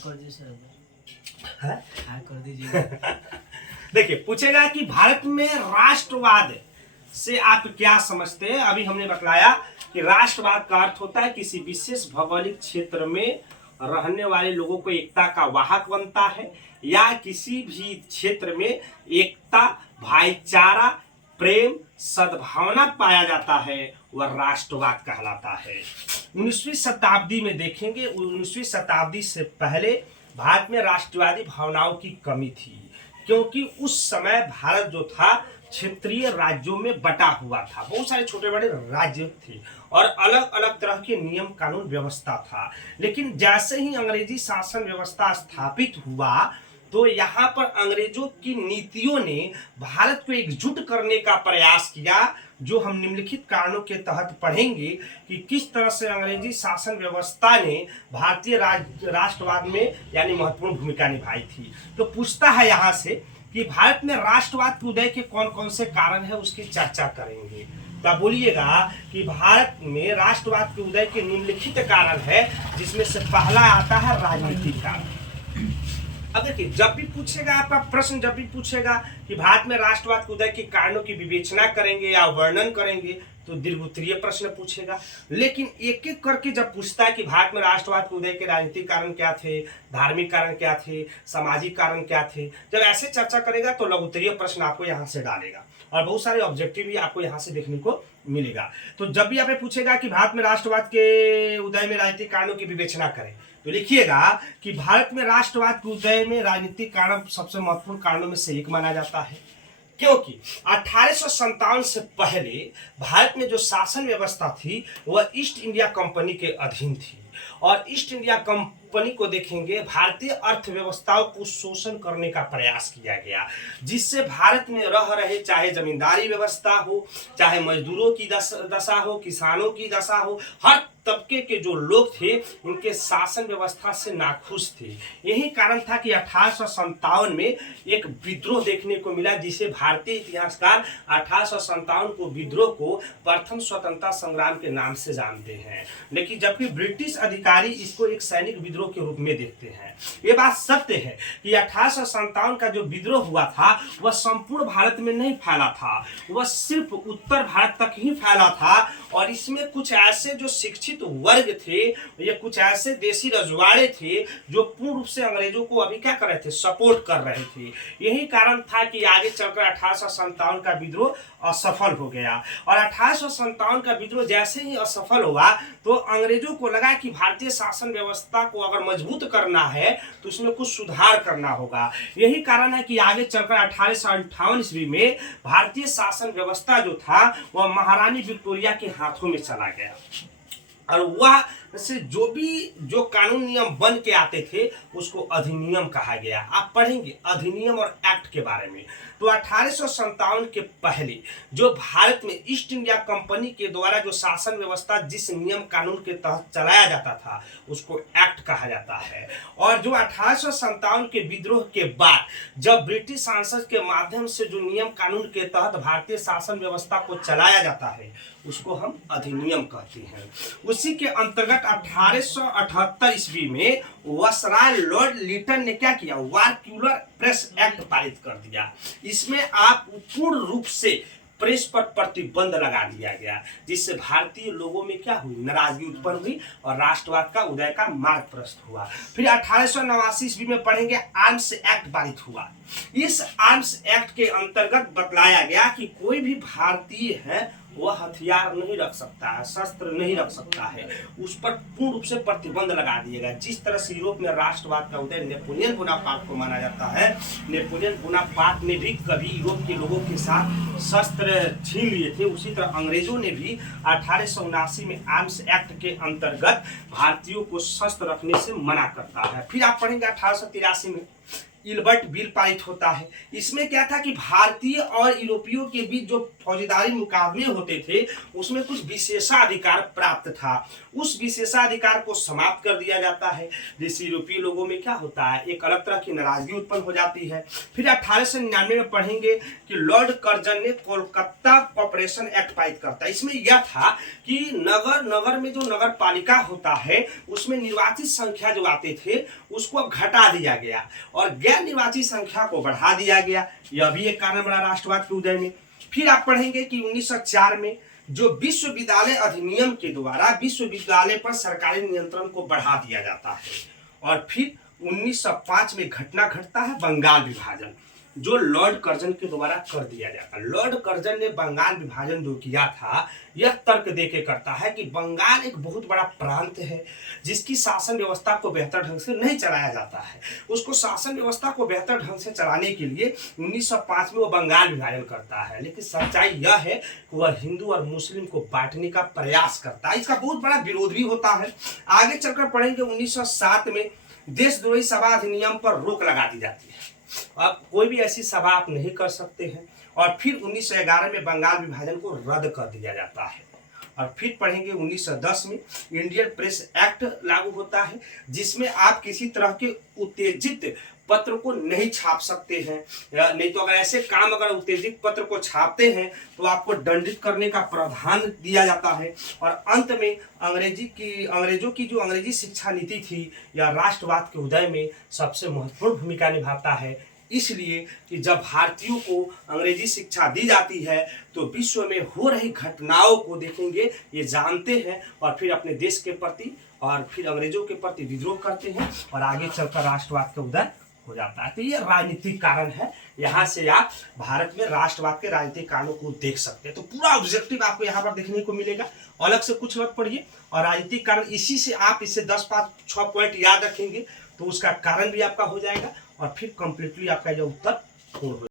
कर दीजिए सर। है? हाँ कर दीजिए। देखिए, पूछेगा कि भारत में राष्ट्रवाद से आप क्या समझते हैं। अभी हमने बतलाया कि राष्ट्रवाद का अर्थ होता है किसी विशेष भौगोलिक क्षेत्र में रहने वाले लोगों को एकता का वाहक बनता है, या किसी भी क्षेत्र में एकता, भाईचारा, प्रेम, सद्भावना पाया जाता है, वह राष्ट्रवाद कहलाता है। 19वीं शताब्दी में देखेंगे, 19वीं शताब्दी से पहले भारत में राष्ट्रवादी भावनाओं की कमी थी, क्योंकि उस समय भारत जो था क्षेत्रीय राज्यों में बटा हुआ था। बहुत सारे छोटे बड़े राज्य थे और अलग अलग तरह के नियम कानून व्यवस्था था। लेकिन जैसे ही अंग्रेजी शासन व्यवस्था स्थापित हुआ तो यहाँ पर अंग्रेजों की नीतियों ने भारत को एकजुट करने का प्रयास किया, जो हम निम्नलिखित कारणों के तहत पढ़ेंगे कि किस तरह से अंग्रेजी शासन व्यवस्था ने भारतीय राष्ट्रवाद में यानी महत्वपूर्ण भूमिका निभाई थी। तो पूछता है यहाँ से कि भारत में राष्ट्रवाद के उदय के कौन कौन से कारण है, उसकी चर्चा करेंगे। तो बोलिएगा कि भारत में राष्ट्रवाद के उदय के निम्नलिखित कारण है, जिसमें से पहला आता है राजनीतिक कारण। अब देखिए, जब भी पूछेगा आपका प्रश्न, जब भी पूछेगा कि भारत में राष्ट्रवाद के उदय के कारणों की विवेचना करेंगे या वर्णन करेंगे, तो दीर्घोत्तरीय प्रश्न पूछेगा। लेकिन एक एक करके जब पूछता है कि भारत में राष्ट्रवाद के उदय के राजनीतिक कारण क्या थे, धार्मिक कारण क्या थे, सामाजिक कारण क्या थे, जब ऐसे चर्चा करेगा तो लघुत्तरीय प्रश्न आपको यहाँ से डालेगा और बहुत सारे ऑब्जेक्टिव भी आपको यहाँ से देखने को मिलेगा। तो जब भी आप पूछेगा कि भारत में राष्ट्रवाद के उदय में राजनीतिक कारणों की विवेचना करें, तो लिखिएगा कि भारत में राष्ट्रवाद के उदय में राजनीतिक कारण सबसे महत्वपूर्ण कारणों में से एक माना जाता है, क्योंकि 1857 से पहले भारत में जो शासन व्यवस्था थी वह ईस्ट इंडिया कंपनी के अधीन थी, और ईस्ट इंडिया कंपनी को देखेंगे भारतीय अर्थव्यवस्थाओं को शोषण करने का प्रयास किया गया, जिससे भारत में रह रहे चाहे जमींदारी व्यवस्था हो, चाहे मजदूरों की दशा हो, किसानों की दशा हो, हर तबके के जो लोग थे उनके शासन व्यवस्था से नाखुश थे। यही कारण था कि 1857 में एक विद्रोह देखने को मिला, जिसे भारतीय इतिहासकार 1857 को विद्रोह को प्रथम स्वतंत्रता संग्राम के नाम से जानते हैं, लेकिन जबकि ब्रिटिश अधिकारी इसको एक सैनिक विद्रोह के रूप में देखते हैं। ये बात सत्य है कि 1857 का जो विद्रोह हुआ था वह संपूर्ण भारत में नहीं फैला था, वह सिर्फ उत्तर भारत तक ही फैला था, और इसमें कुछ ऐसे जो शिक्षित वर्ग थे या कुछ ऐसे देसी रजवाड़े थे जो पूर्ण रूप से अंग्रेजों को अभी क्या कर रहे थे, सपोर्ट कर रहे थे। यही कारण था कि आगे चलकर 1857 का विद्रोह असफल हो गया, और 1857 का विद्रोह जैसे ही असफल हुआ तो अंग्रेजों को लगा कि भारतीय शासन व्यवस्था को अगर मजबूत करना है तो उसमें कुछ सुधार करना होगा। यही कारण है कि आगे चलकर 1858 ईस्वी में भारतीय शासन व्यवस्था जो था वह महारानी विक्टोरिया के हाथों में चला गया, और वह से जो कानून नियम बन के आते थे उसको अधिनियम कहा गया। आप पढ़ेंगे अधिनियम और एक्ट के बारे में। तो 1857 के पहले जो भारत में ईस्ट इंडिया कंपनी के द्वारा जो शासन व्यवस्था जिस नियम कानून के तहत चलाया जाता था उसको एक्ट कहा जाता है, और जो 1857 के विद्रोह के बाद जब ब्रिटिश सांसद के माध्यम से जो नियम कानून के तहत भारतीय शासन व्यवस्था को चलाया जाता है उसको हम अधिनियम कहते हैं। उसी के अंतर्गत 1878 ईस्वी में वायसराय लॉर्ड लिटन ने क्या किया, वर्नाक्युलर प्रेस एक्ट पारित कर दिया। इसमें आप पूर्ण रूप से प्रेस पर प्रतिबंध लगा दिया गया, जिससे भारतीय लोगों में क्या हुई, नाराजगी उत्पन्न हुई और राष्ट्रवाद का उदय का मार्ग प्रशस्त हुआ। फिर 1889 ईस्वी में पढ़ेंगे आर्म्स एक्ट पारित हुआ। इस आर्म्स एक्ट के अंतर्गत बतलाया गया कि कोई भी भारतीय है वह हथियार नहीं रख सकता है, शस्त्र नहीं रख सकता है, उस पर पूर्ण रूप से प्रतिबंध लगा दिएगा। जिस तरह से यूरोप में राष्ट्रवाद का उदय नेपोलियन बोनापार्ट को माना जाता है, नेपोलियन बोनापार्ट ने भी कभी यूरोप के लोगों के साथ शस्त्र छीन लिए थे, उसी तरह अंग्रेजों ने भी 1879 में आर्म्स एक्ट के अंतर्गत भारतीयों को शस्त्र रखने से मना करता है। फिर आप पढ़ेंगे 1883 में इल्बर्ट बिल पारित होता है। इसमें क्या था कि भारतीय और यूरोपियों के बीच जो फौजदारी मुकाबले होते थे उसमें कुछ विशेषाधिकार प्राप्त था, उस विशेषाधिकार को समाप्त कर दिया जाता है। जैसे यूरोपीय लोगों में क्या होता है, एक अलग तरह की नाराजगी उत्पन्न हो जाती है। फिर 1899 में पढ़ेंगे कि लॉर्ड कर्जन ने कोलकाता कॉर्पोरेशन एक्ट पारित करता है। इसमें यह था कि नगर में जो नगर पालिका होता है उसमें निर्वाचित संख्या जो आते थे उसको घटा दिया गया और गैर निर्वाचित संख्या को बढ़ा दिया गया। यह भी एक कारण बड़ा राष्ट्रवाद के उदय में। फिर आप पढ़ेंगे कि 1904 में जो विश्वविद्यालय अधिनियम के द्वारा विश्वविद्यालय पर सरकारी नियंत्रण को बढ़ा दिया जाता है। और फिर 1905 में घटना घटता है बंगाल विभाजन, जो लॉर्ड कर्जन के द्वारा कर दिया जाता है। लॉर्ड कर्जन ने बंगाल विभाजन जो किया था यह तर्क देके करता है कि बंगाल एक बहुत बड़ा प्रांत है जिसकी शासन व्यवस्था को बेहतर ढंग से नहीं चलाया जाता है। उसको शासन व्यवस्था को बेहतर ढंग से चलाने के लिए 1905 में वो बंगाल विभाजन करता है, लेकिन सच्चाई यह है कि वह हिंदू और मुस्लिम को बांटने का प्रयास करता है। इसका बहुत बड़ा विरोध भी होता है। आगे चलकर पढ़ेंगे 1907 में देशद्रोही सभा अधिनियम पर रोक लगा दी जाती है। अब कोई भी ऐसी सभा आप नहीं कर सकते हैं। और फिर 1911 में बंगाल विभाजन को रद्द कर दिया जाता है। और फिर पढ़ेंगे 1910 में इंडियन प्रेस एक्ट लागू होता है जिसमें आप किसी तरह के उत्तेजित पत्र को नहीं छाप सकते हैं, नहीं तो अगर ऐसे काम अगर उत्तेजित पत्र को छापते हैं तो आपको दंडित करने का प्रावधान दिया जाता है। और अंत में अंग्रेजों की जो अंग्रेजी शिक्षा नीति थी या राष्ट्रवाद के उदय में सबसे महत्वपूर्ण भूमिका निभाता है, इसलिए कि जब भारतीयों को अंग्रेजी शिक्षा दी जाती है तो विश्व में हो रही घटनाओं को देखेंगे, ये जानते हैं और फिर अपने देश के प्रति और फिर अंग्रेजों के प्रति विद्रोह करते हैं और आगे चलकर राष्ट्रवाद का उदय हो जाता है। तो ये राजनीतिक कारण है। यहाँ से आप भारत में राष्ट्रवाद के राजनीतिक कारणों को देख सकते हैं। तो पूरा ऑब्जेक्टिव आपको यहाँ पर देखने को मिलेगा, अलग से कुछ मत पढ़िए। और राजनीतिक कारण इसी से आप इसे 10-5-6 पॉइंट याद रखेंगे तो उसका कारण भी आपका हो जाएगा और फिर कंप्लीटली आपका जो उत्तर पूर्ण हो